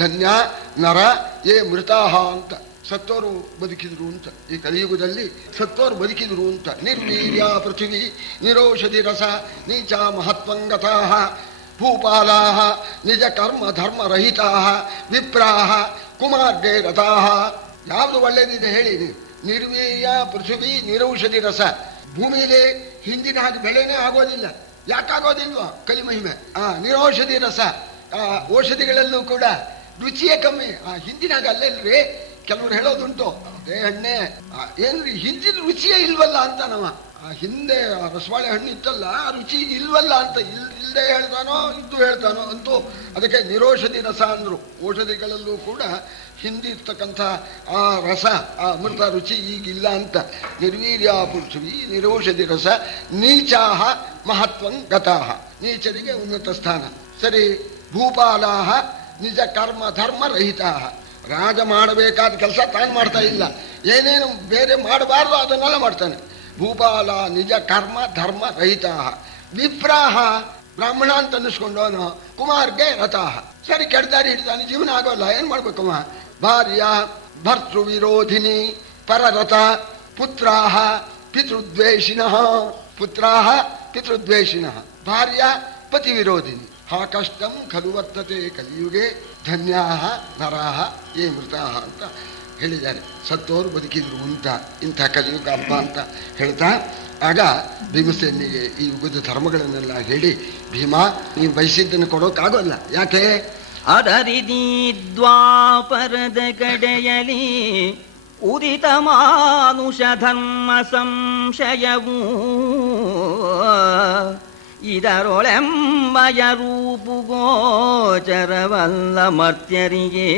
ಧನ್ಯ ನರ ಯೇ ಮೃತಾಹ ಅಂತ. ಸತ್ತೋರು ಬದುಕಿದ್ರು ಅಂತ. ಈ ಕಲಿಯುಗದಲ್ಲಿ ಸತ್ತೋರು ಬದುಕಿದ್ರು ಅಂತ. ನಿರ್ವೀರ್ಯ ಪೃಥಿವಿ ನಿರೌಷಧಿ ರಸ ನೀಚ ಮಹತ್ವಂಗತಾ ಭೂಪಾಲಾ ನಿಜ ಕರ್ಮ ಧರ್ಮ ರಹಿತಾ ವಿಪ್ರಾಹ ಕುಮಾರ್ಗೆ ರಥಾ. ಯಾವುದು ಒಳ್ಳೇದಿದೆ ಹೇಳಿ? ನಿರ್ವೀರ್ಯ ಪೃಥ್ವಿ ನಿರೌಷಧಿ ರಸ. ಭೂಮಿಯಲ್ಲಿ ಹಿಂದಿನ ಹಾಗೆ ಬೆಳೆನೇ ಆಗೋದಿಲ್ಲ. ಯಾಕಾಗೋದಿಲ್ವ? ಕಲಿಮಹಿಮೆ. ನಿರೌಷಧಿ ರಸ, ಔಷಧಿಗಳಲ್ಲೂ ಕೂಡ ರುಚಿಯೇ ಕಮ್ಮಿ. ಹಿಂದಿನ ಹಾಗೆ ಅಲ್ಲೇನ್ರಿ ಕೆಲವರು ಹೇಳೋದುಂಟು, ಅದೇ ಹಣ್ಣೆ ಏನ್ರಿ ಹಿಂದಿನ ರುಚಿಯೇ ಇಲ್ವಲ್ಲ ಅಂತ. ಹಿಂದೆ ರಸಬಾಳೆ ಹಣ್ಣು ಇತ್ತಲ್ಲ, ಆ ರುಚಿ ಇಲ್ವಲ್ಲ ಅಂತ. ಇಲ್ಲದೆ ಹೇಳ್ತಾನೋ ಇದ್ದು ಹೇಳ್ತಾನೋ ಅಂತೂ ಅದಕ್ಕೆ ನಿರೋಷಧಿ ರಸ ಅಂದ್ರು. ಔಷಧಿಗಳಲ್ಲೂ ಕೂಡ ಹಿಂದಿರ್ತಕ್ಕಂಥ ಆ ರಸ, ಆ ಅಮೃತ ರುಚಿ ಈಗಿಲ್ಲ ಅಂತ. ನಿರ್ವೀರ್ಯ ಪೃಥ್ವಿ ನಿರೋಷಧಿ ರಸ ನೀಚಾಹ ಮಹತ್ವಂ ಗತಾಹ. ನೀಚರಿಗೆ ಉನ್ನತ ಸ್ಥಾನ. ಸರಿ. ಭೂಪಾಲಾಹ ನಿಜ ಕರ್ಮ ಧರ್ಮ ರಹಿತಾ. ರಾಜ ಮಾಡಬೇಕಾದ ಕೆಲಸ ತಾನು ಮಾಡ್ತಾ ಇಲ್ಲ, ಏನೇನು ಬೇರೆ ಮಾಡಬಾರ್ದು ಅದನ್ನೆಲ್ಲ ಮಾಡ್ತಾನೆ. ಭೂಪಾಲ ನಿಜ ಕರ್ಮ ಧರ್ಮ ರಹಿತಾ. ವಿಪ್ರಾಹ ಬ್ರಾಹ್ಮಣ ಅಂತ ಅನ್ನಿಸ್ಕೊಂಡವನು ಕುಮಾರ್ಗೆ ರಥಾಹ. ಸರಿ, ಕೆಡ್ದಾರಿ ಹಿಡಿದಾನೆ, ಜೀವನ ಆಗೋಲ್ಲ, ಏನ್ ಮಾಡ್ಬೇಕಮ್ಮ? ಭಾರ್ಯ ಭರ್ತೃ ವಿರೋಧಿನಿ ಪರರಥ ಪುತ್ರಾಹ ಪಿತೃದ್ವೇಷಿಣಃ. ಪುತ್ರಾಹ ಪಿತೃದ್ವೇಷಿಣಃ, ಭಾರ್ಯ ಪತಿ ವಿರೋಧಿನಿ. ಹಾ ಕಷ್ಟಂ ಖಲು ವರ್ತತೆ ಕಲಿಯುಗೆ ಧನ್ಯಾಹ ನರಾಹ ಯೇ ಮೃತಾಹ ಅಂತ ಹೇಳಿದ್ದಾರೆ. ಸತ್ತೋರು ಬದುಕಿದ್ರು ಅಂತ ಇಂಥ ಕಲಿಯುಗ ಹಬ್ಬ ಅಂತ ಹೇಳ್ತಾ, ಆಗ ಭೀಮಸೇನಿಗೆ ಈ ಯುಗದ ಧರ್ಮಗಳನ್ನೆಲ್ಲ ಹೇಳಿ, ಭೀಮಾ ನೀವು ಬಯಸಿದ್ದನ್ನು ಕೊಡೋಕ್ಕಾಗೋಲ್ಲ. ಯಾಕೆ? ಅದರಿದಿ ದ್ವಾಪರದ ಕಡೆಯಲಿ ಉದಿತ ಮಾನುಷ ಧರ್ಮ ಸಂಶಯವೂ ಇದರೊಳೆಂಬಯ ರೂಪು ಗೋಚರವಲ್ಲ ಮರ್ತ್ಯರಿಗೆ.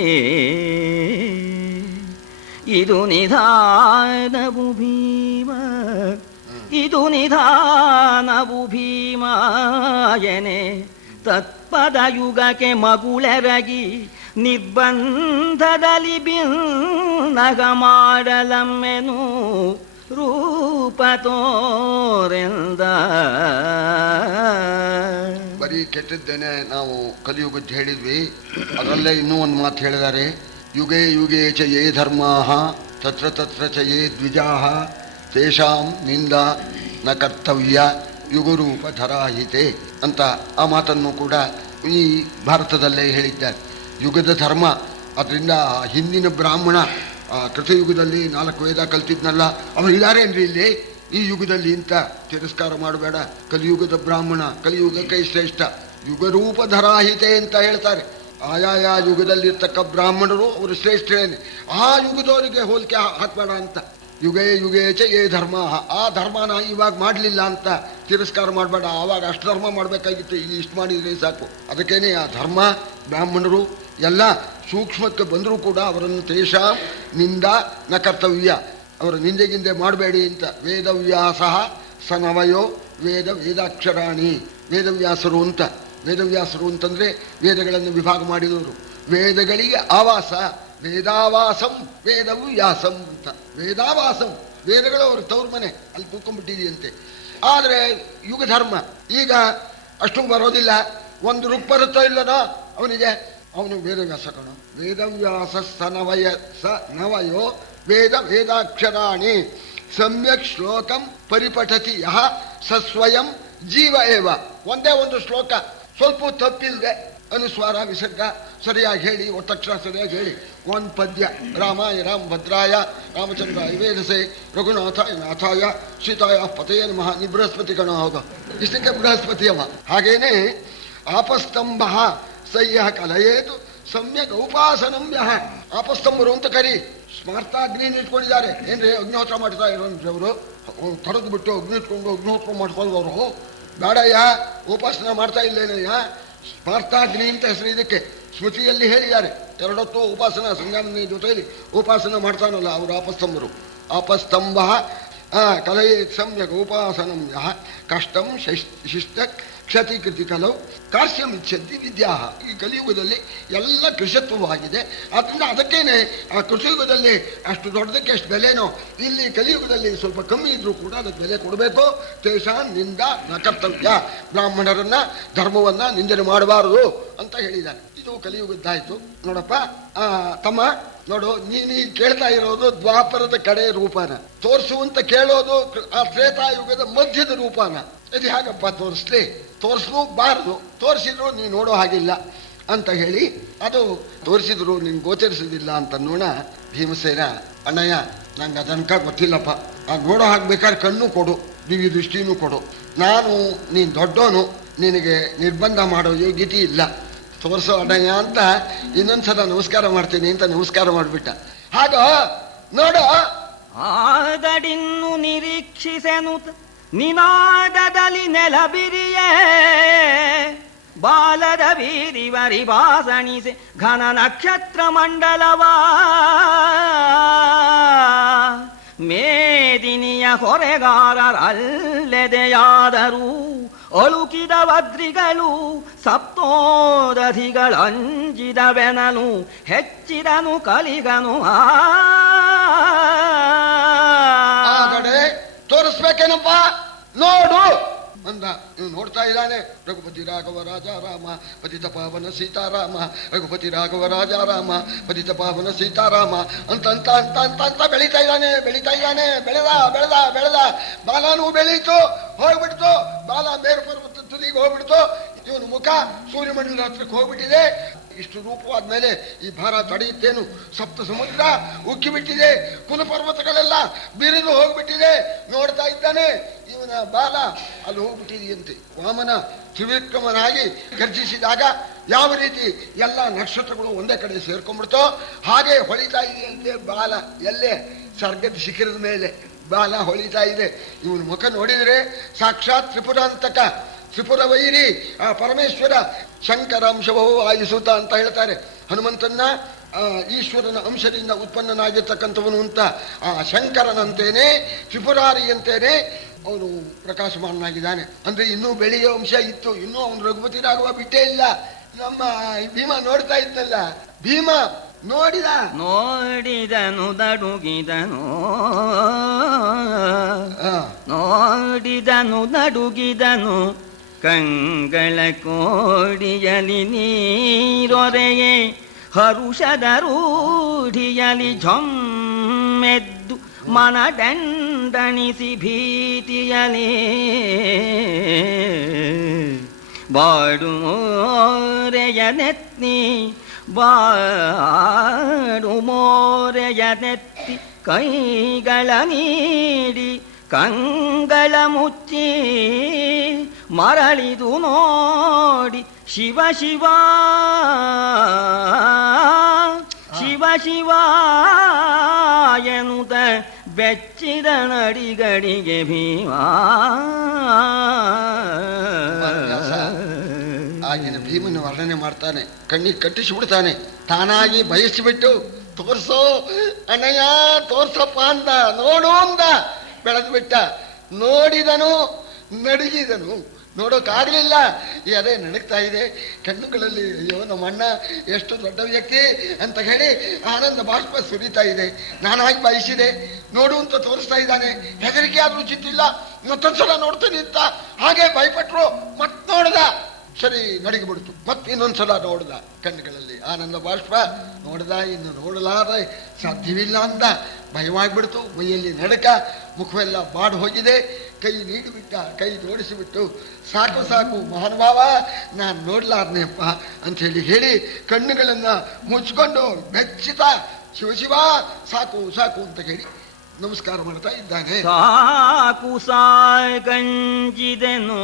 ಇದು ನಿಧಾನವು ಭೀಮ, ಇದು ನಿಧಾನವು ಭೀಮಾಯನೆ. ತತ್ಪದಯುಗಕ್ಕೆ ಮಗುಳೆರಗಿ ನಿರ್ಬಂಧದಲ್ಲಿ ಬಿನ್ನಗ ಮಾಡಲಮ್ಮೆನು ರೂಪ ತೋರೆಂದ. ಬರೀ ಕೆಟ್ಟದ್ದೇನೆ ನಾವು ಕಲಿಯುಗದ್ದು ಹೇಳಿದ್ವಿ. ಅದರಲ್ಲೇ ಇನ್ನೂ ಒಂದು ಮಾತು ಹೇಳಿದ್ದಾರೆ. ಯುಗೇ ಯುಗೇ ಚ ಯೇ ಧರ್ಮಾಃ ತತ್ರ ತತ್ರ ಚ ಯೇ ದ್ವಿಜಾಃ ತೇಷಾಂ ನಿಂದ ನ ಕರ್ತವ್ಯ ಯುಗರೂಪ ಧರಾಹಿತೆ ಅಂತ ಆ ಮಾತನ್ನು ಕೂಡ ಈ ಭಾರತದಲ್ಲೇ ಹೇಳಿದ್ದಾರೆ. ಯುಗದ ಧರ್ಮ, ಅದರಿಂದ ಹಿಂದಿನ ಬ್ರಾಹ್ಮಣ ಕೃತಯುಗದಲ್ಲಿ 4 ವೇದ ಕಲ್ತಿದ್ನಲ್ಲ, ಅವನು ಇದ್ದಾರೇನ್ರಿ ಇಲ್ಲಿ ಈ ಯುಗದಲ್ಲಿ ಅಂತ ತಿರಸ್ಕಾರ ಮಾಡಬೇಡ. ಕಲಿಯುಗದ ಬ್ರಾಹ್ಮಣ ಕಲಿಯುಗಕ್ಕೆ ಶ್ರೇಷ್ಠ, ಯುಗರೂಪ ಧರಾಹಿತೆ ಅಂತ ಹೇಳ್ತಾರೆ. ಆಯಾಯ ಯುಗದಲ್ಲಿರ್ತಕ್ಕ ಬ್ರಾಹ್ಮಣರು ಅವರು ಶ್ರೇಷ್ಠರೇನೆ, ಆ ಯುಗದವರಿಗೆ ಹೋಲಿಕೆ ಹಾಕಬೇಡ ಅಂತ. ಯುಗೇ ಯುಗೇ ಚ ಯೇ ಧರ್ಮ, ಆ ಧರ್ಮನ ಇವಾಗ ಮಾಡಲಿಲ್ಲ ಅಂತ ತಿರಸ್ಕಾರ ಮಾಡಬೇಡ. ಆವಾಗ ಅಷ್ಟು ಧರ್ಮ ಮಾಡಬೇಕಾಗಿತ್ತು, ಈಗ ಇಷ್ಟು ಮಾಡಿದರೆ ಸಾಕು. ಅದಕ್ಕೇನೆ ಆ ಧರ್ಮ ಬ್ರಾಹ್ಮಣರು ಎಲ್ಲ ಸೂಕ್ಷ್ಮಕ್ಕೆ ಬಂದರೂ ಕೂಡ ಅವರನ್ನು ತೇಷಾಂ ನಿಂದ ನ ಕರ್ತವ್ಯ, ಅವರ ನಿಂದೆಗಿಂದೆ ಮಾಡಬೇಡಿ ಅಂತ. ವೇದವ್ಯಾಸ ಸನವಯೋ ವೇದ ವೇದಾಕ್ಷರಾಣಿ. ವೇದವ್ಯಾಸರು ಅಂತ, ವೇದವ್ಯಾಸರು ಅಂತಂದರೆ ವೇದಗಳನ್ನು ವಿಭಾಗ ಮಾಡಿದವರು. ವೇದಗಳಿಗೆ ಆವಾಸ, ವೇದಾವಾಸಂ ವೇದವ್ಯಾಸಂ ಅಂತ. ವೇದಾವಾಸಂ, ವೇದಗಳು ಅವರು ತವ್ರ ಮನೆ, ಅಲ್ಲಿ ಕೂತ್ಕೊಂಡ್ಬಿಟ್ಟಿದೆಯಂತೆ. ಆದರೆ ಯುಗ ಧರ್ಮ ಈಗ ಅಷ್ಟು ಬರೋದಿಲ್ಲ. ಒಂದು ರುಕ್ ಬರುತ್ತೋ ಇಲ್ಲನೋ ಅವನಿಗೆ, ಅವನು ವೇದವ್ಯಾಸ ಕಣೋ. ವೇದವ್ಯಾಸ ಸನವಯ ಸ ನವಯೋ ವೇದ ವೇದಾಕ್ಷರಾಣಿ ಸಮ್ಯಕ್ ಶ್ಲೋಕಂ ಪರಿಪಠತಿ ಯಹ ಸಸ್ವಯಂ ಜೀವ ಏವ. ಒಂದೇ ಒಂದು ಶ್ಲೋಕ ಸ್ವಲ್ಪ ತಪ್ಪಿಲ್ಲದೆ ಅನುಸ್ವಾರ ವಿಸರ್ಗ ಸರಿಯಾಗಿ ಹೇಳಿ, ಒತ್ತಕ್ಷರ ಸರಿಯಾಗಿ ಹೇಳಿ, ಒಂದು ಪದ್ಯ ರಾಮಾಯ ರಾಮ ಭದ್ರಾಯ ರಾಮಚಂದ್ರಾಯ ವೇದಸೆ ರಘುನಾಥಾಯ ನಾಥಾಯ ಸೀತಾಯ ಪತೆಯ ನಮಃ. ನೀ ಬೃಹಸ್ಪತಿ ಕಣ ಹೋಗೋ, ಇಷ್ಟಕ್ಕೆ ಬೃಹಸ್ಪತಿ ಅವ. ಹಾಗೇನೆ ಆಪಸ್ತಂಭ ಸಹ್ಯ ಕಲಯೇತು ಸಮ್ಯಕ್ ಉಪಾಸನಂ ಯಹ. ಆಪಸ್ತಂಭರು ಅಂತ ಕರಿ. ಸ್ಮಾರ್ತಾಗ್ನಿಯನ್ನು ಇಟ್ಕೊಂಡಿದ್ದಾರೆ. ಏನ್ರಿ ಅಗ್ನಿಹೋತ್ರ ಮಾಡ್ತಾ ಇರೋನ್ರಿ ಅವರು. ತೊಡೆದು ಬಿಟ್ಟು ಅಗ್ನಿ ಇಟ್ಕೊಂಡು ಅಗ್ನಿಹೋತ್ರ ಮಾಡ್ಕೊಳ್ಳೋರು ಬೇಡಯ್ಯ, ಉಪಾಸನ ಮಾಡ್ತಾ ಇಲ್ಲೇನಯ್ಯ. ಸ್ಮಾರ್ತಾಗ್ನಿ ಅಂತ ಹೆಸರು ಇದಕ್ಕೆ. ಸ್ಮೃತಿಯಲ್ಲಿ ಹೇಳಿದ್ದಾರೆ, 2 ಹೊತ್ತು ಉಪಾಸನ ಸಂಗಮನ ಜೊತೆಯಲ್ಲಿ ಉಪಾಸನ ಮಾಡ್ತಾನಲ್ಲ ಅವರು ಆಪಸ್ತಂಭರು. ಆಪಸ್ತಂಭ ಕಲಯೇ ಸಮ್ಯಕ್ ಉಪಾಸನಂ ಯಹ ಕಷ್ಟಂ ಶಿಷ್ಟ ಕ್ಷತಿ ಕೃತಿ ಕಲವು ಕಾರ್ಸ್ಯಂ ಇಚ್ಛಂತಿ ವಿದ್ಯಾ. ಈ ಕಲಿಯುಗದಲ್ಲಿ ಎಲ್ಲ ಕೃಷತ್ವವಾಗಿದೆ. ಆದ್ದರಿಂದ ಅದಕ್ಕೇನೆ ಆ ಕೃಷಿಯುಗದಲ್ಲಿ ಅಷ್ಟು ದೊಡ್ಡದಕ್ಕೆ ಎಷ್ಟು ಬೆಲೆನೋ, ಇಲ್ಲಿ ಕಲಿಯುಗದಲ್ಲಿ ಸ್ವಲ್ಪ ಕಮ್ಮಿ ಇದ್ರೂ ಕೂಡ ಅದಕ್ಕೆ ಬೆಲೆ ಕೊಡಬೇಕು. ತೇಷಾಂ ನಿಂದ ನ ಕರ್ತವ್ಯ, ಬ್ರಾಹ್ಮಣರನ್ನ ಧರ್ಮವನ್ನ ನಿಂದನೆ ಮಾಡಬಾರದು ಅಂತ ಹೇಳಿದ್ದಾರೆ. ಇದು ಕಲಿಯುಗದ್ದಾಯ್ತು. ನೋಡಪ್ಪ ತಮ್ಮ, ನೋಡು, ನೀನು ಕೇಳ್ತಾ ಇರೋದು ದ್ವಾಪರದ ಕಡೆ ರೂಪನ ತೋರಿಸುವಂತ ಕೇಳೋದು ಆ ತ್ರೇತಾಯುಗದ ಮಧ್ಯದ ರೂಪನ. ಇದು ಹೇಗಪ್ಪ ತೋರಿಸ್ಲಿ? ತೋರಿಸ್ಲೂ ಬಾರದು, ತೋರಿಸಿದ್ರು ನೀನು ನೋಡೋ ಹಾಗಿಲ್ಲ ಅಂತ ಹೇಳಿ, ಅದು ತೋರಿಸಿದ್ರು ನೀನು ಗೋಚರಿಸುದಿಲ್ಲ ಅಂತ ನೋಡ ಭೀಮಸೇನ, ಅಣ್ಣಯ್ಯ ನಂಗೆ ಅದನ್ಕ ಗೊತ್ತಿಲ್ಲಪ್ಪ, ನೋಡೋ ಹಾಕ್ಬೇಕಾದ್ರೆ ಕಣ್ಣು ಕೊಡು, ದಿವ್ಯ ದೃಷ್ಟಿನೂ ಕೊಡು. ನಾನು ನೀನು ದೊಡ್ಡೋನು, ನಿನಗೆ ನಿರ್ಬಂಧ ಮಾಡೋ ಯೋಗ್ಯತೆ ಇಲ್ಲ, ತೋರಿಸೋ ಅಣ್ಣಯ್ಯ ಅಂತ ಇನ್ನೊಂದ್ಸಲ ನಮಸ್ಕಾರ ಮಾಡ್ತೀನಿ ಅಂತ ನಮಸ್ಕಾರ ಮಾಡಿಬಿಟ್ಟ. ಹಾಗ ನೋಡು, ಆದಡಿನ್ನು ನಿರೀಕ್ಷಿಸೆನು ನಿನಾದದಲ್ಲಿ ನೆಲಬಿರಿಯೇ ಬಾಲದ ಬೀರಿವರಿ ಭಾಸಣಿಸೆ ಘನ ನಕ್ಷತ್ರ ಮಂಡಲವಾ ಮೇದಿನಿಯ ಹೊರೆಗಾರರಲ್ಲೆದೆಯಾದರೂ ಅಳುಕಿದ ವದ್ರಿಗಳು ಸಪ್ತೋದಧಿಗಳಂಜಿದವೆನನು ಹೆಚ್ಚಿದನು ಕಲಿಗನು ಕಡೆ ತೋರಿಸ್ಬೇಕೇನಪ್ಪ, ನೋಡು ಅಂದ. ನೀವು ನೋಡ್ತಾ ಇದ್ದಾನೆ, ರಘುಪತಿ ರಾಘವ ರಾಜ ರಾಮ ಪತಿತ ಪಾವನ ಸೀತಾರಾಮ, ರಘುಪತಿ ರಾಘವ ರಾಜ ರಾಮ ಪತಿತ ಪಾವನ ಸೀತಾರಾಮ ಅಂತ ಅಂತ ಅಂತ ಅಂತ ಅಂತ ಬೆಳೀತಾ ಇದ್ದಾನೆ. ಬೆಳೆದ ಬಾಲನೂ ಬೆಳೀತು, ಹೋಗ್ಬಿಡ್ತು. ಬಾಲ ಮೇರು ಪರ್ವತ ತುದಿಗೆ ಹೋಗ್ಬಿಡ್ತು. ಇವನು ಮುಖ ಸೂರ್ಯಮಂಡಲದ ಹತ್ರಕ್ಕೆ ಹೋಗ್ಬಿಟ್ಟಿದೆ. ಇಷ್ಟು ರೂಪವಾದ್ಮೇಲೆ ಈ ಭಾರ ತಡೆಯುತ್ತೇನು? ಸಪ್ತ ಸಮುದ್ರ ಉಕ್ಕಿಬಿಟ್ಟಿದೆ, ಕುಲಪರ್ವತಗಳೆಲ್ಲ ಬಿರಿದು ಹೋಗ್ಬಿಟ್ಟಿದೆ. ನೋಡ್ತಾ ಇದ್ದಾನೆ, ಇವನ ಬಾಲ ಅಲ್ಲಿ ಹೋಗ್ಬಿಟ್ಟಿದೆಯಂತೆ. ವಾಮನ ತ್ರಿವಿಕ್ರಮನಾಗಿ ಗರ್ಜಿಸಿದಾಗ ಯಾವ ರೀತಿ ಎಲ್ಲ ನಕ್ಷತ್ರಗಳು ಒಂದೇ ಕಡೆ ಸೇರ್ಕೊಂಡ್ಬಿಡ್ತೋ ಹಾಗೆ ಹೊಳಿತಾ ಇದೆಯಂತೆ ಬಾಲ. ಎಲ್ಲೇ ಸ್ವರ್ಗದ ಶಿಖರದ ಮೇಲೆ ಬಾಲ ಹೊಳಿತಾ ಇದೆ. ಇವನ ಮುಖ ನೋಡಿದರೆ ಸಾಕ್ಷಾತ್ ತ್ರಿಪುರಾಂತಕ, ತ್ರಿಪುರ ವೈರಿ ಆ ಪರಮೇಶ್ವರ ಶಂಕರಾಂಶವೋ ಆಯುಸುತ ಅಂತ ಹೇಳ್ತಾರೆ. ಹನುಮಂತನ್ನ ಈಶ್ವರನ ಅಂಶದಿಂದ ಉತ್ಪನ್ನನಾಗಿರ್ತಕ್ಕಂಥವನು ಅಂತ ಆ ಶಂಕರನಂತೇನೆ ತ್ರಿಪುರಾರಿಯಂತೇನೆ ಅವನು ಪ್ರಕಾಶಮಾನನಾಗಿದ್ದಾನೆ. ಅಂದ್ರೆ ಇನ್ನೂ ಬೆಳೆಯೋ ಅಂಶ ಇತ್ತು, ಇನ್ನೂ ಅವನು ರಘುಪತಿ ರಾಘವ ಬಿಟ್ಟೇ ಇಲ್ಲ. ನಮ್ಮ ಭೀಮ ನೋಡ್ತಾ ಇದ್ದಲ್ಲ, ಭೀಮ ನೋಡಿದನು ನಡುಗಿದನು ಕಂಗಳ ಕೋಡಿಯಲಿ ನೀರೊರೆಯೇ ಹರುಷದ ರೂಢಿಯಲಿ ಝೊಮ್ಮೆದ್ದು ಮನದಂಡಣಿಸಿ ಭೀತಿಯಲಿ ಬಾಡು ಮೋರೆಯನೆತ್ತಿ ಕೈಗಳ ನೀಡಿ ಕಂಗಳ ಮುಚ್ಚಿ ಮರಳಿದು ನೋಡಿ ಶಿವ ಶಿವ ಎನ್ನುತ್ತ ಬೆಚ್ಚಿದ ನಡಿಗಡಿಗೆ ಭೀಮಾ. ಆಗಿನ ಭೀಮನ ವರ್ಣನೆ ಮಾಡ್ತಾನೆ, ಕಣ್ಣಿಗೆ ಕಟ್ಟಿಸಿಬಿಡ್ತಾನೆ. ತಾನಾಗಿ ಬಯಸಿಬಿಟ್ಟು ತೋರ್ಸೋ ಅಣ್ಣಯ್ಯ ತೋರ್ಸಪ್ಪ ಅಂದ. ನೋಡು ಅಂದ, ಬೆಳೆದು ಬಿಟ್ಟ. ನೋಡಿದನು, ನಡುಗಿದನು. ನೋಡೋಕ್ಕಾಗಲಿಲ್ಲ, ಅದೇ ನಡುಗ್ತಾ ಇದೆ ಕಣ್ಣುಗಳಲ್ಲಿ. ಅಯ್ಯೋ ನಮ್ಮಣ್ಣ ಎಷ್ಟು ದೊಡ್ಡ ವ್ಯಕ್ತಿ ಅಂತ ಹೇಳಿ ಆನಂದ ಬಾಷ್ಪ ಸುರಿತಾ ಇದೆ. ನಾನಾಗಿ ಬಯಸಿದೆ, ನೋಡು ಅಂತ ತೋರಿಸ್ತಾ ಇದ್ದಾನೆ. ಹೆದರಿಕೆ ಆದ್ರೂ ಚಿತ್ತಿಲ್ಲ. ಮತ್ತೊಂದ್ಸಲ ನೋಡ್ತಾನೆ ಅಂತ ಹಾಗೆ ಭಯಪಟ್ರು. ಮತ್ ನೋಡ್ದ, ಸರಿ ನಡಗಿಬಿಡ್ತು. ಮತ್ತೆ ಇನ್ನೊಂದ್ಸಲ ನೋಡ್ದ, ಕಣ್ಣುಗಳಲ್ಲಿ ಆನಂದ ಬಾಷ್ಪ. ನೋಡ್ದ, ಇನ್ನು ನೋಡಲಾರ ಸಾಧ್ಯವಿಲ್ಲ ಅಂದ. ಭಯವಾಗ್ಬಿಡ್ತು, ಮೈಯಲ್ಲಿ ನಡಕ, ಮುಖವೆಲ್ಲ ಬಾಡು ಹೋಗಿದೆ. ಕೈ ನೀಡಿಬಿಟ್ಟ, ಕೈ ಜೋಡಿಸಿಬಿಟ್ಟು ಸಾಕು ಸಾಕು ಮಹಾನುಭಾವ, ನಾನು ನೋಡ್ಲಾರ್ನೆಪ್ಪ ಅಂಥೇಳಿ ಹೇಳಿ ಕಣ್ಣುಗಳನ್ನ ಮುಚ್ಕೊಂಡು ಬೆಚ್ಚಿತ ಶಿವಶಿವ ಸಾಕು ಸಾಕು ಅಂತ ಹೇಳಿ ನಮಸ್ಕಾರ ಮಾಡ್ತಾ ಇದ್ದಾನೆ. ಸಾಕು ಸಾಗಂಜಿದೆನು,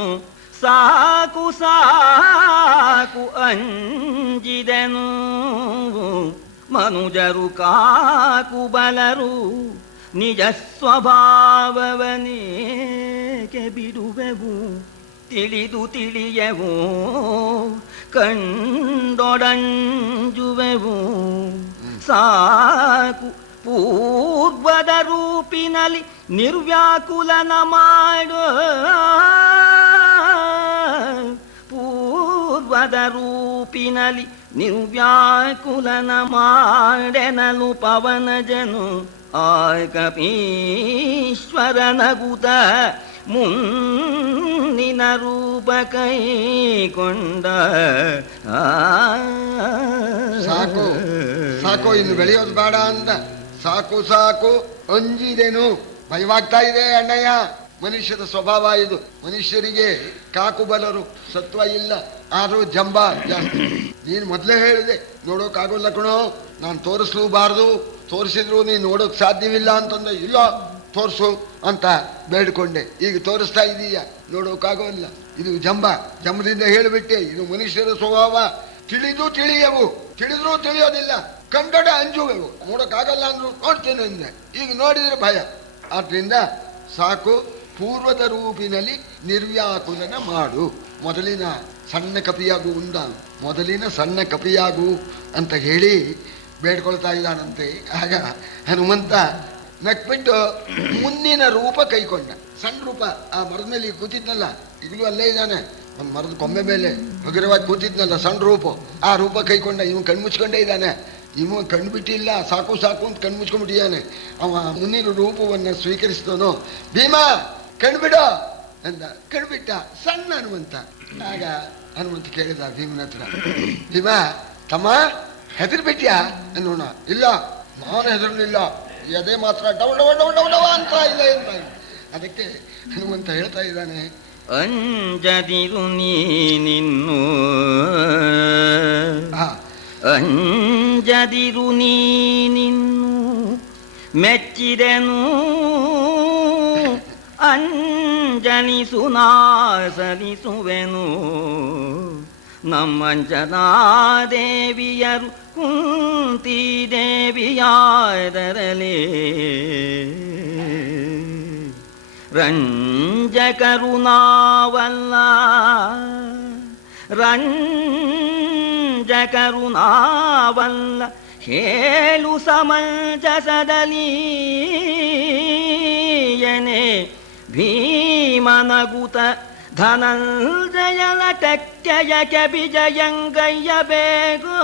ಸಾಕು ಸಾಕು ಅಂಜಿದೆನು, ಮನುಜರು ಕಾಕು ಬಲರು ನಿಜ ಸ್ವಭಾವವನೇಕೆ ಬಿಡುವೆವು, ತಿಳಿದು ತಿಳಿಯವು ಕಂಡೊಡಂಜುವೆವು. ಸಾಕು ಪೂರ್ವದ ರೂಪಿನಲ್ಲಿ ನಿರ್ವ್ಯಾಕುಲನ ಮಾಡೋ, ಪೂರ್ವದ ರೂಪಿನಲ್ಲಿ ನಿರ್ವ್ಯಾಕುಲನ ಮಾಡೆನಲು ಪವನಜನು. ಆ ಕಪೀಶ್ವರ ನಗುತ ಮುನ್ನಿನ ರೂಪ ಕೈಕೊಂಡ. ಸಾಕು ಸಾಕು, ಇನ್ನು ಬೆಳೆಯೋದು ಬೇಡ ಅಂದ. ಸಾಕು ಸಾಕು, ಅಂಜಿದೆನು, ಭಯವಾಗ್ತಾ ಇದೆ ಅಣ್ಣಯ್ಯ. ಮನುಷ್ಯದ ಸ್ವಭಾವ ಇದು. ಮನುಷ್ಯರಿಗೆ ಕಾಕು ಬಲರು, ಸತ್ವ ಇಲ್ಲ, ಆದ್ರೂ ಜಂಬ ಜಾಸ್ತಿ. ನೀನು ಮೊದಲೇ ಹೇಳಿದೆ ನೋಡೋಕ್ಕಾಗೋಲ್ಲ ಕಣೋ, ನಾನು ತೋರಿಸ್ಲೂಬಾರ್ದು, ತೋರಿಸಿದ್ರು ನೀನು ನೋಡೋಕ್ ಸಾಧ್ಯವಿಲ್ಲ ಅಂತಂದ್ರೆ, ಇಲ್ಲ ತೋರಿಸು ಅಂತ ಬೇಡ್ಕೊಂಡೆ. ಈಗ ತೋರಿಸ್ತಾ ಇದೀಯ, ನೋಡೋಕ್ಕಾಗೋಲ್ಲ. ಇದು ಜಂಬದಿಂದ ಹೇಳಿಬಿಟ್ಟೆ. ಇದು ಮನುಷ್ಯರ ಸ್ವಭಾವ. ತಿಳಿಯವು, ತಿಳಿದ್ರೂ ತಿಳಿಯೋದಿಲ್ಲ, ಕಂಡೊಡೆ ಅಂಜುವೆವು. ನೋಡೋಕ್ಕಾಗಲ್ಲ ಅಂದ್ರು ನೋಡ್ತೇನೆ ಅಂದೆ, ಈಗ ನೋಡಿದ್ರೆ ಭಯ. ಆದ್ರಿಂದ ಸಾಕು, ಪೂರ್ವದ ರೂಪಿನಲ್ಲಿ ನಿರ್ವ್ಯಾಕುಲನ ಮಾಡು. ಮೊದಲಿನ ಸಣ್ಣ ಕಪಿಯಾಗು ಮೊದಲಿನ ಸಣ್ಣ ಕಪಿಯಾಗು ಅಂತ ಹೇಳಿ ಬೇಡ್ಕೊಳ್ತಾ ಇದ್ದಾನಂತೆ. ಆಗ ಹನುಮಂತ ನಕ್ಬಿಟ್ಟು ಮುನ್ನಿನ ರೂಪ ಕೈಕೊಂಡ. ಸಣ್ಣ ರೂಪ, ಆ ಮರದ ಮೇಲೆ ಕೂತಿದ್ನಲ್ಲ, ಈಗಲೂ ಅಲ್ಲೇ ಇದ್ದಾನೆ, ಒಂದು ಮರದ ಕೊಂಬೆ ಮೇಲೆ ಹಗುರವಾಗಿ ಕೂತಿದ್ನಲ್ಲ ಸಣ್ಣ ರೂಪ, ಆ ರೂಪ ಕೈಕೊಂಡ. ಇವನು ಕಣ್ಮುಚ್ಕೊಂಡೇ ಇದ್ದಾನೆ. ಇವ ಕಣ್ಬಿಟ್ಟಿಲ್ಲ, ಸಾಕು ಸಾಕು ಅಂತ ಕಣ್ಮುಚ್ಕೊಂಡ್ಬಿಟ್ಟಿದ್ದಾನೆ. ಅವ ಮುನ್ನಿನ ರೂಪವನ್ನು ಸ್ವೀಕರಿಸಿದವನು. ಭೀಮಾ ಕಣ್ಬಿಡೋ ಅಂದ. ಕಣ್ಬಿಟ್ಟ ಸಣ್ಣ ಹನುಮಂತ. ಆಗ ಹನುಮಂತ ಕೇಳಿದ ಭೀಮನ ಹತ್ರ, ಭೀಮಾ ತಮ್ಮ ಹೆದರ್ಬಿಟ್ಯಾ ಅನ್ನೋಣ. ಇಲ್ಲ ನಾನು ಹೆದರ್ಲಿಲ್ಲ, ಎದೆ ಮಾತ್ರ ಡವ ಡವ ಡವ ಡವ ಡವ ಅಂತ ಇಲ್ಲ ಅಂತ. ಅದಕ್ಕೆ ಹನುಮಂತ ಹೇಳ್ತಾ ಇದ್ದಾನೆ, ಅಂಜದಿರು ನೀನಿನ್ನು, ಅಂಜದಿರು ನೀನಿನ್ನು ಮೆಚ್ಚಿದೆನು, ಅಂಜನಿಸು ನಾ ಸಲಿಸುವೆನು. ನಮ್ಮಂಜನಾದೇವಿಯರು ಕುಂತಿ ದೇವಿಯಾದರಲೇ, ರಂಜಕರು ನಾವಲ್ಲ, ರಂಜಕರು ನಾವಲ್ಲ, ಹೇಳು ಸಮಂಜಸದಲ್ಲಿ ಎನೆ. ಭೀಮನಗುತ ಧನಂಜಯನ ಟಕ್ಕೆಯಕ್ಕೆ ವಿಜಯಂಗಯ್ಯ ಬೇಗೋ,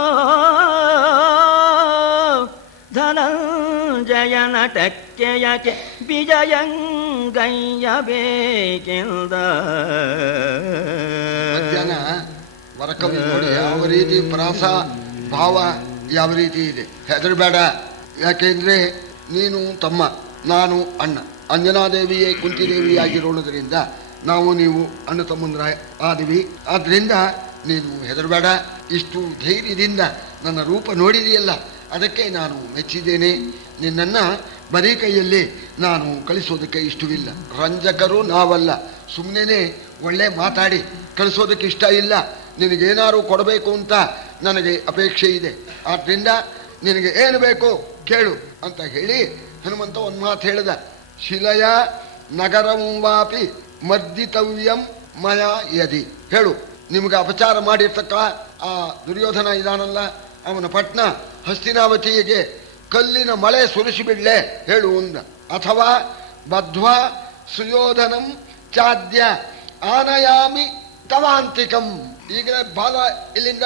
ಧನಂಜಯನ ಟಕ್ಕೆಯಕ್ಕೆ ವಿಜಯಂಗಯ್ಯ ಬೇಕೆಂದ. ವರಕವಿ ನೋಡಿ ಯಾವ ರೀತಿ ಪ್ರಾಸ ಭಾವ ಯಾವ ರೀತಿ ಇದೆ. ಹೆದರಬೇಡ, ಯಾಕೆಂದ್ರೆ ನೀನು ತಮ್ಮ, ನಾನು ಅಣ್ಣ, ಅಂಜನಾದೇವಿಯೇ ಕುಂತಿದೇವಿಯಾಗಿರೋಣದ್ರಿಂದ ನಾವು ನೀವು ಅಣ್ಣ ತಮ್ಮಂದ್ರ ಆದಿವಿ. ಆದ್ರಿಂದ ನೀನು ಹೆದರಬೇಡ. ಇಷ್ಟು ಧೈರ್ಯದಿಂದ ನನ್ನ ರೂಪ ನೋಡಿದೆಯಲ್ಲ, ಅದಕ್ಕೆ ನಾನು ಮೆಚ್ಚಿದ್ದೇನೆ. ನಿನ್ನನ್ನು ಬರೀ ಕೈಯಲ್ಲಿ ನಾನು ಕಳಿಸೋದಕ್ಕೆ ಇಷ್ಟವಿಲ್ಲ. ರಂಜಕರು ನಾವಲ್ಲ, ಸುಮ್ಮನೆ ಒಳ್ಳೆ ಮಾತಾಡಿ ಕಳಿಸೋದಕ್ಕೆ ಇಷ್ಟ ಇಲ್ಲ. ನಿನಗೇನಾದ್ರು ಕೊಡಬೇಕು ಅಂತ ನನಗೆ ಅಪೇಕ್ಷೆ ಇದೆ. ಆದ್ದರಿಂದ ನಿನಗೆ ಏನು ಬೇಕು ಕೇಳು ಅಂತ ಹೇಳಿ ಹನುಮಂತ ಒಂದು ಮಾತು ಹೇಳಿದ. ಶಿಲಯ ನಗರಂ ವಾಪಿ ಮರ್ದಿತವ್ಯಂ ಮಯ ಯದಿ. ಹೇಳು, ನಿಮಗೆ ಅಪಚಾರ ಮಾಡಿರ್ತಕ್ಕ ಆ ದುರ್ಯೋಧನ ಇದಾನಲ್ಲ, ಅವನ ಪಟ್ನ ಹಸ್ತಿನಾವತಿಗೆ ಕಲ್ಲಿನ ಮಳೆ ಸುರಿಸಿಬಿಡ್ಲೆ ಹೇಳು ಅಂದ. ಅಥವಾ ಬದ್ಧ್ವಾ ಸುಯೋಧನಂ ಚಾದ್ಯ ಆನಯಾಮಿ ತವಾಂತಿಕಂ. ಈಗಲೇ ಬಾಲ ಇಲ್ಲಿಂದ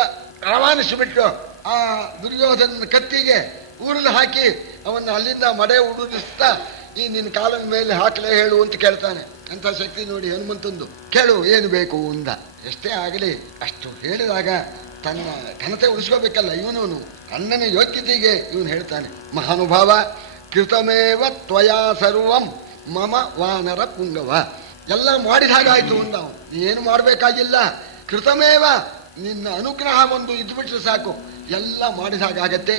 ರವಾನಿಸಿಬಿಟ್ಟು ಆ ದುರ್ಯೋಧನ ಕತ್ತಿಗೆ ಊರನ್ನು ಹಾಕಿ ಅವನ್ನ ಅಲ್ಲಿಂದ ಮಡೆ ಉಡುದಿಸ್ತಾ ಈ ನಿನ್ನ ಕಾಲದ ಮೇಲೆ ಹಾಕಲೇ ಹೇಳು ಅಂತ ಕೇಳ್ತಾನೆ. ಅಂತ ಶಕ್ತಿ ನೋಡಿ ಹನುಮಂತಂದು. ಕೇಳು ಏನು ಬೇಕು ಅಂದ. ಎಷ್ಟೇ ಆಗಲಿ ಅಷ್ಟು ಹೇಳಿದಾಗ ತನ್ನ ಘನತೆ ಉಳಿಸ್ಕೋಬೇಕಲ್ಲ ಇವನು. ಅಣ್ಣನ ಯೋಗ್ಯತೆಗೆ ಇವನು ಹೇಳ್ತಾನೆ, ಮಹಾನುಭಾವ ಕೃತಮೇವ ತ್ವಯಾ ಸರ್ವಂ ಮಮ ವಾನರ ಪುಂಗವ. ಎಲ್ಲ ಮಾಡಿದ ಹಾಗಾಯ್ತು ಅಂದ. ಏನು ಮಾಡಬೇಕಾಗಿಲ್ಲ, ಕೃತಮೇವ, ನಿನ್ನ ಅನುಗ್ರಹ ಒಂದು ಇದ್ಬಿಟ್ರೆ ಸಾಕು, ಎಲ್ಲ ಮಾಡಿದ ಹಾಗಾಗತ್ತೆ.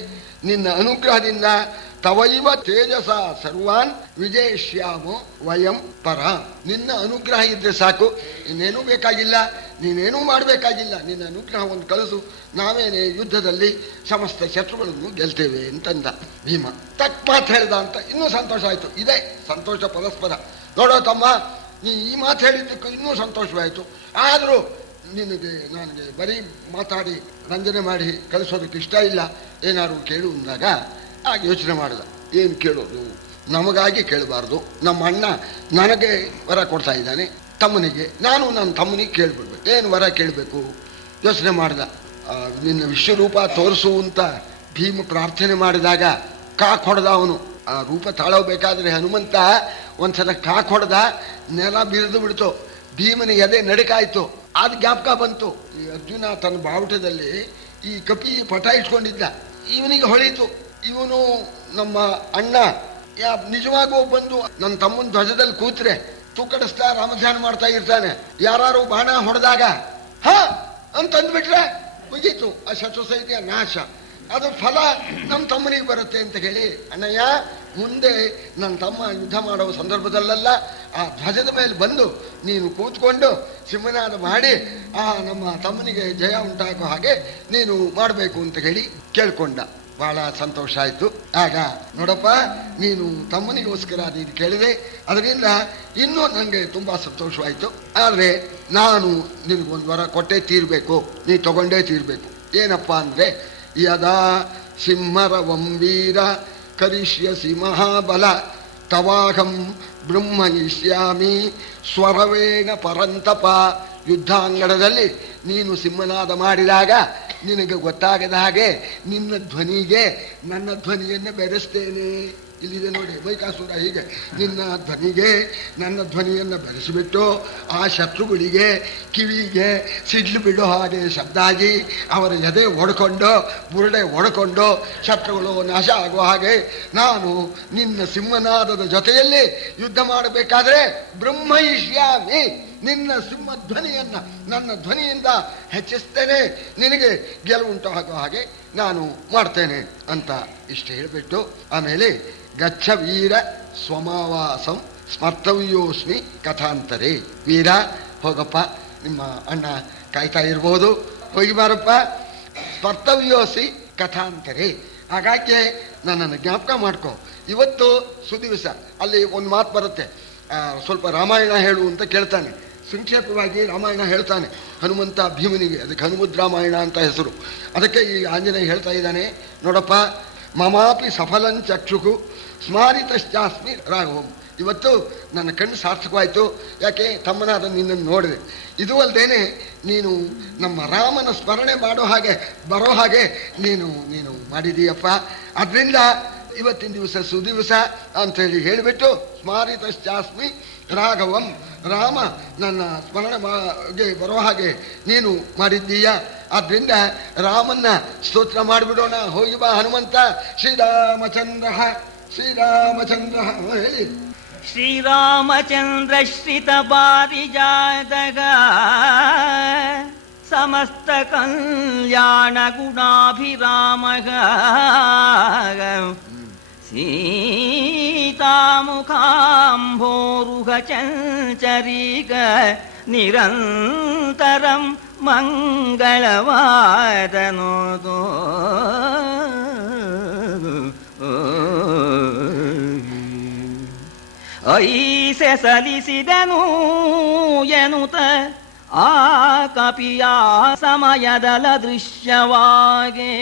ನಿನ್ನ ಅನುಗ್ರಹದಿಂದ ತವೈವ ತೇಜಸ ಸರ್ವಾನ್ ವಿಜಯಿಷ್ಯಾಮೋ ವಯಂ ಪರ. ನಿನ್ನ ಅನುಗ್ರಹ ಇದ್ರೆ ಸಾಕು, ಇನ್ನೇನೂ ಬೇಕಾಗಿಲ್ಲ, ನೀನೇನೂ ಮಾಡಬೇಕಾಗಿಲ್ಲ. ನಿನ್ನ ಅನುಗ್ರಹ ಒಂದು ಕಳಿಸು, ನಾವೇನೇ ಯುದ್ಧದಲ್ಲಿ ಸಮಸ್ತ ಶತ್ರುಗಳನ್ನು ಗೆಲ್ತೇವೆ ಅಂತಂದ ಭೀಮ. ತಕ್ಕ ಮಾತು ಹೇಳ್ದ ಅಂತ ಇನ್ನೂ ಸಂತೋಷ ಆಯಿತು. ಇದೇ ಸಂತೋಷ ಪರಸ್ಪರ. ನೋಡೋ ತಮ್ಮ, ನೀ ಈ ಮಾತು ಹೇಳಿದ್ದಕ್ಕೂ ಇನ್ನೂ ಸಂತೋಷವಾಯಿತು. ಆದರೂ ನನಗೆ ಬರೀ ಮಾತಾಡಿ ರಂಜನೆ ಮಾಡಿ ಕಳಿಸೋದಕ್ಕೆ ಇಷ್ಟ ಇಲ್ಲ, ಏನಾದ್ರು ಕೇಳು ಅಂದಾಗ ಆಗ ಯೋಚನೆ ಮಾಡಿದ. ಏನು ಕೇಳೋದು, ನಮಗಾಗಿ ಕೇಳಬಾರ್ದು. ನಮ್ಮ ಅಣ್ಣ ನನಗೆ ವರ ಕೊಡ್ತಾ ಇದ್ದಾನೆ ತಮ್ಮನಿಗೆ, ನಾನು ನನ್ನ ತಮ್ಮನಿಗೆ ಕೇಳ್ಬಿಡ್ಬೇಕು. ಏನು ವರ ಕೇಳಬೇಕು ಯೋಚನೆ ಮಾಡ್ದ. ನಿನ್ನ ವಿಶ್ವರೂಪ ತೋರಿಸು ಅಂತ ಭೀಮ ಪ್ರಾರ್ಥನೆ ಮಾಡಿದಾಗ ಕಾಕ್ ಹೊಡೆದ ಅವನು. ಆ ರೂಪ ತಾಳೋಬೇಕಾದ್ರೆ ಹನುಮಂತ ಒಂದ್ಸಲ ಕಾಕ್ ಹೊಡೆದ, ನೆಲ ಬಿರಿದು ಬಿಡ್ತು, ಭೀಮನ ಎದೆ ನಡುಕಾಯ್ತು. ಅದು ಜ್ಞಾಪಕ ಬಂತು. ಈ ಅರ್ಜುನ ತನ್ನ ಬಾವುಟದಲ್ಲಿ ಈ ಕಪಿ ಪಟ ಇಟ್ಕೊಂಡಿದ್ದ, ಇವನಿಗೆ ಹೊಳೀತು, ಇವನು ನಮ್ಮ ಅಣ್ಣ ನಿಜವಾಗೂ ಬಂದು ನನ್ನ ತಮ್ಮನ ಧ್ವಜದಲ್ಲಿ ಕೂತ್ರೆ ತೂಕಡಿಸ್ತಾ ರಾಮಧ್ಯಾನ ಮಾಡ್ತಾ ಇರ್ತಾನೆ. ಯಾರು ಬಾಣ ಹೊಡೆದಾಗ ಹ ಅಂತಂದ್ಬಿಟ್ರೆ ಮುಗೀತು, ಆ ಶತ್ರು ಸೈನ್ಯ ನಾಶ. ಅದು ಫಲ ನಮ್ಮ ತಮ್ಮನಿಗೆ ಬರುತ್ತೆ ಅಂತ ಹೇಳಿ, ಅಣ್ಣಯ್ಯ ಮುಂದೆ ನನ್ನ ತಮ್ಮ ಯುದ್ಧ ಮಾಡೋ ಸಂದರ್ಭದಲ್ಲೆಲ್ಲ ಆ ಧ್ವಜದ ಮೇಲೆ ಬಂದು ನೀನು ಕೂತ್ಕೊಂಡು ಸಿಂಹನಾದ ಮಾಡಿ ಆ ನಮ್ಮ ತಮ್ಮನಿಗೆ ಜಯ ಉಂಟಾಗೋ ಹಾಗೆ ನೀನು ಮಾಡಬೇಕು ಅಂತ ಹೇಳಿ ಕೇಳ್ಕೊಂಡ. ಬಹಳ ಸಂತೋಷ ಆಯ್ತು. ಆಗ ನೋಡಪ್ಪ, ನೀನು ತಮ್ಮನಿಗೋಸ್ಕರ ನೀನು ಕೇಳಿದೆ, ಅದರಿಂದ ಇನ್ನೂ ನನಗೆ ತುಂಬಾ ಸಂತೋಷವಾಯಿತು. ಆದರೆ ನಾನು ನಿನಗೊಂದು ವರ ಕೊಟ್ಟೇ ತೀರ್ಬೇಕು, ನೀ ತಗೊಂಡೇ ತೀರ್ಬೇಕು. ಏನಪ್ಪ ಅಂದ್ರೆ, ಯದಾ ಸಿಂಹರವಂ ವೀರ ಕರಿಷ್ಯಸಿ ಮಹಾಬಲ ತವಾಹಂ ಬ್ರಹ್ಮಯಿಷ್ಯಾಮಿ ಸ್ವರವೇಣ ಪರಂತಪ. ಯುದ್ಧಾಂಗಣದಲ್ಲಿ ನೀನು ಸಿಂಹನಾದ ಮಾಡಿದಾಗ ನಿನಗೆ ಗೊತ್ತಾಗದ ಹಾಗೆ ನಿನ್ನ ಧ್ವನಿಗೆ ನನ್ನ ಧ್ವನಿಯನ್ನು ಬೆರೆಸ್ತೇನೆ. ಇಲ್ಲಿದೆ ನೋಡಿ ಬೈಕಾಸುರ, ಹೀಗೆ ನಿನ್ನ ಧ್ವನಿಗೆ ನನ್ನ ಧ್ವನಿಯನ್ನು ಬೆರೆಸಿಬಿಟ್ಟು ಆ ಶತ್ರುಗಳಿಗೆ ಕಿವಿಗೆ ಸಿಡ್ಲು ಬಿಡೋ ಹಾಗೆ ಶಬ್ದ ಆಗಿ ಅವರ ಎದೆ ಒಡ್ಕೊಂಡು ಬುರುಡೆ ಒಡ್ಕೊಂಡು ಶತ್ರುಗಳು ನಾಶ ಆಗುವ ಹಾಗೆ ನಾನು ನಿನ್ನ ಸಿಂಹನಾದದ ಜೊತೆಯಲ್ಲಿ ಯುದ್ಧ ಮಾಡಬೇಕಾದ್ರೆ ಬ್ರಹ್ಮಯಿಷ್ಯಾಮಿ, ನಿನ್ನ ಸಿಂಹ ಧ್ವನಿಯನ್ನ ನನ್ನ ಧ್ವನಿಯಿಂದ ಹೆಚ್ಚಿಸ್ತೇನೆ, ನಿನಗೆ ಗೆಲುವುಂಟು ಆಗುವ ಹಾಗೆ ನಾನು ಮಾಡ್ತೇನೆ ಅಂತ ಇಷ್ಟು ಹೇಳಿಬಿಟ್ಟು ಆಮೇಲೆ ಗಚ್ಚ ವೀರ ಸ್ವಮಾವಾಸಂ ಸ್ಮರ್ತವ್ಯೋಸ್ಮಿ ಕಥಾಂತರೇ. ವೀರ ಹೋಗಪ್ಪ, ನಿಮ್ಮ ಅಣ್ಣ ಕಾಯ್ತಾ ಇರ್ಬೋದು, ಹೋಗಿ ಬಾರಪ್ಪ. ಸ್ಮರ್ತವ್ಯೋಸಿ ಕಥಾಂತರೇ, ಹಾಗಾಗಿ ನನ್ನನ್ನು ಜ್ಞಾಪಕ ಮಾಡ್ಕೊ. ಇವತ್ತು ಸುದಿವಸ ಅಲ್ಲಿ ಒಂದು ಮಾತು ಬರುತ್ತೆ, ಸ್ವಲ್ಪ ರಾಮಾಯಣ ಹೇಳು ಅಂತ ಕೇಳ್ತಾನೆ. ಸಂಕ್ಷೇಪವಾಗಿ ರಾಮಾಯಣ ಹೇಳ್ತಾನೆ ಹನುಮಂತ ಭೀಮನಿಗೆ, ಅದಕ್ಕೆ ಹನುಮದ್ ರಾಮಾಯಣ ಅಂತ ಹೆಸರು. ಅದಕ್ಕೆ ಈ ಆಂಜನೇಯ ಹೇಳ್ತಾ ಇದ್ದಾನೆ, ನೋಡಪ್ಪ, ಮಮಾಪಿ ಸಫಲಂಚಕ್ಷುಕು ಸ್ಮಾರಿತಶ್ಚಾಸ್ಮಿ ರಾಘವಂ. ಇವತ್ತು ನನ್ನ ಕಣ್ಣು ಸಾರ್ಥಕವಾಯಿತು, ಯಾಕೆ ತಮ್ಮನಾದ ನಿನ್ನನ್ನು ನೋಡಿದೆ. ಇದು ಅಲ್ಲದೇನೆ ನೀನು ನಮ್ಮ ರಾಮನ ಸ್ಮರಣೆ ಮಾಡೋ ಹಾಗೆ ಬರೋ ಹಾಗೆ ನೀನು ಮಾಡಿದೀಯಪ್ಪ. ಅದರಿಂದ ಇವತ್ತಿನ ದಿವಸ ಸುದಿವಸ ಅಂಥೇಳಿ ಹೇಳಿಬಿಟ್ಟು ಸ್ಮಾರಿತಶ್ಚಾಸ್ಮಿ ರಾಘವಂ, ರಾಮ ನನ್ನ ಸ್ಮರಣೆಗೆ ಬರೋ ಹಾಗೆ ನೀನು ಮಾಡಿದ್ದೀಯ. ಆದ್ರಿಂದ ರಾಮನ್ನ ಸ್ತೋತ್ರ ಮಾಡಿಬಿಡೋಣ. ಹೋಗಿ ಬಾ ಹನುಮಂತ. ಶ್ರೀರಾಮಚಂದ್ರ ಶ್ರೀರಾಮಚಂದ್ರ ಹೇಳಿ. ಶ್ರೀರಾಮಚಂದ್ರ ಶ್ರಿತ ಪಾರಿಜಾತಕ ಸಮಸ್ತ ಕಲ್ಯಾಣ ಗುಣಾಭಿರಾಮಃ ಸೀತಾಮುಖಾಂಭೋರುಹ ಚಂಚರೀಕ ನಿರಂತರಂ ಮಂಗಳವಾದನೋದೋ. ಐಸೆ ಸಲಿಸಿದನು ಎನುತ ಆ ಕಪಿಯ ಸಮಯದಲ ದೃಶ್ಯವಾಗೆ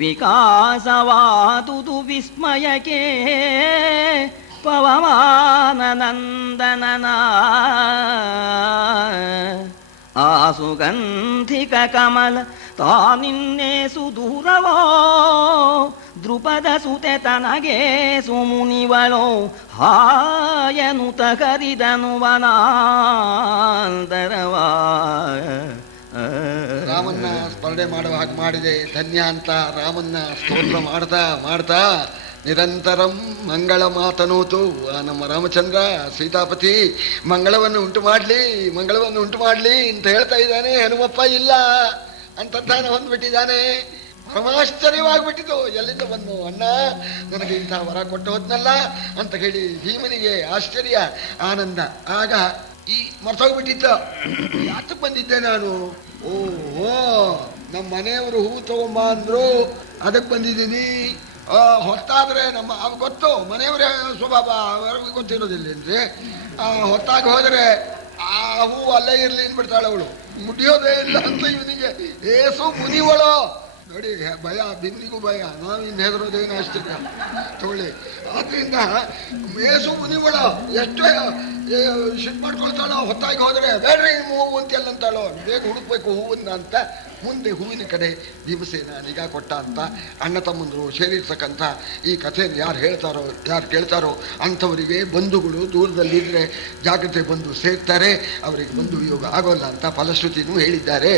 ವಿಕಾಸವಾದುದು ವಿಸ್ಮಯಕ್ಕೆ ಪವಮಾನನಂದನನ ಆ ಸುಗಂಧಿಕ ಕಮಲ ತಾನಿನ್ನೇ ಸುದೂರವೋ ದೃಪದ ಸುತೆ ತನಗೆ ಸುಮುನಿವಳೋ ಹಾಯನುತ ಕರಿದನು ವನಾಂತರವಾ. ರಾಮನ್ನ ಸ್ಮರಣೆ ಮಾಡುವ ಹಾಗೆ ಮಾಡಿದೆ, ಧನ್ಯ ಅಂತ ರಾಮನ್ನ ಸ್ತೋತ್ರ ಮಾಡ್ತಾ ನಿರಂತರಂ ಮಂಗಳ ಮಾತನೂತು. ನಮ್ಮ ರಾಮಚಂದ್ರ ಸೀತಾಪತಿ ಮಂಗಳವನ್ನು ಉಂಟು ಮಾಡಲಿ ಅಂತ ಹೇಳ್ತಾ ಇದ್ದಾನೆ. ಹನುಮಪ್ಪ ಇಲ್ಲ ಅಂತದ್ದಾನೆ ಹೊಂದ್ಬಿಟ್ಟಿದ್ದಾನೆ. ಪರಮಾಶ್ಚರ್ಯವಾಗ್ಬಿಟ್ಟಿತು. ಎಲ್ಲಿಂದ ಬಂದು ಅಣ್ಣ ನನಗೆ ಇಂಥ ವರ ಕೊಟ್ಟು ಹೋದ್ನಲ್ಲ ಅಂತ ಹೇಳಿ ಭೀಮನಿಗೆ ಆಶ್ಚರ್ಯ, ಆನಂದ. ಆಗ ಈ ಮರ್ತೋಗ್ಬಿಟ್ಟಿತ್ತು, ಯಾತಕ್ಕೆ ಬಂದಿದ್ದೆ ನಾನು? ಓಹೋ, ನಮ್ಮ ಮನೆಯವರು ಹೂ ತಗೊಂಬ ಅಂದ್ರು, ಅದಕ್ಕೆ ಬಂದಿದ್ದೀನಿ. ಹೊತ್ತಾದ್ರೆ ನಮ್ಮ ಅವ್ ಗೊತ್ತು, ಮನೆಯವರೇ ಸ್ವಭಾವ ಅವ್ರಿಗೆ ಗೊತ್ತಿರೋದಿಲ್ಲೇನ್ರಿ. ಹೊತ್ತಾಗಿ ಹೋದ್ರೆ ಆ ಹೂ ಅಲ್ಲೇ ಇರ್ಲಿ ಅಂದ್ಬಿಡ್ತಾಳೆ ಅವಳು, ಮುಡಿಯೋದೇ ಇಲ್ಲ ಅಂತ ಇವನಿಗೆ ಏಸು ಮುನಿವಳು. ನೋಡಿ ಭಯ, ಬಿಂದಿಗೂ ಭಯ, ನಾವಿನ್ ಹೆದರೋದೇನೋ ಅಷ್ಟಿಲ್ಲ ತಗೊಳ್ಳಿ. ಆದ್ರಿಂದ ಏಸು ಮುನಿವಳ ಎಷ್ಟೇ ಶಿಟ್ ಮಾಡ್ಕೊಳ್ತಾಳೋ, ಹೊತ್ತಾಗಿ ಹೋದ್ರೆ ಬೇಡ್ರಿ ಹೂವು ಅಂತೆಲ್ಲ ಅಂತಾಳೋ, ಬೇಗ ಹುಡುಕ್ಬೇಕು ಹೂವನ್ನ ಅಂತ ಮುಂದೆ ಹೂವಿನ ಕಡೆ ಭೀಮಸೇನ ನಿಗಾ ಕೊಟ್ಟ ಅಂತ ಅಣ್ಣ ತಮ್ಮಂದರು ಸೇರಿರ್ತಕ್ಕಂಥ ಈ ಕಥೆಯನ್ನು ಯಾರು ಹೇಳ್ತಾರೋ ಯಾರು ಕೇಳ್ತಾರೋ ಅಂಥವರಿಗೆ ಬಂಧುಗಳು ದೂರದಲ್ಲಿದ್ದರೆ ಜಾಗ್ರತೆ ಬಂದು ಸೇರ್ತಾರೆ, ಅವರಿಗೆ ಬಂಧು ವಿಯೋಗ ಆಗೋಲ್ಲ ಅಂತ ಫಲಶ್ರುತಿನೂ ಹೇಳಿದ್ದಾರೆ.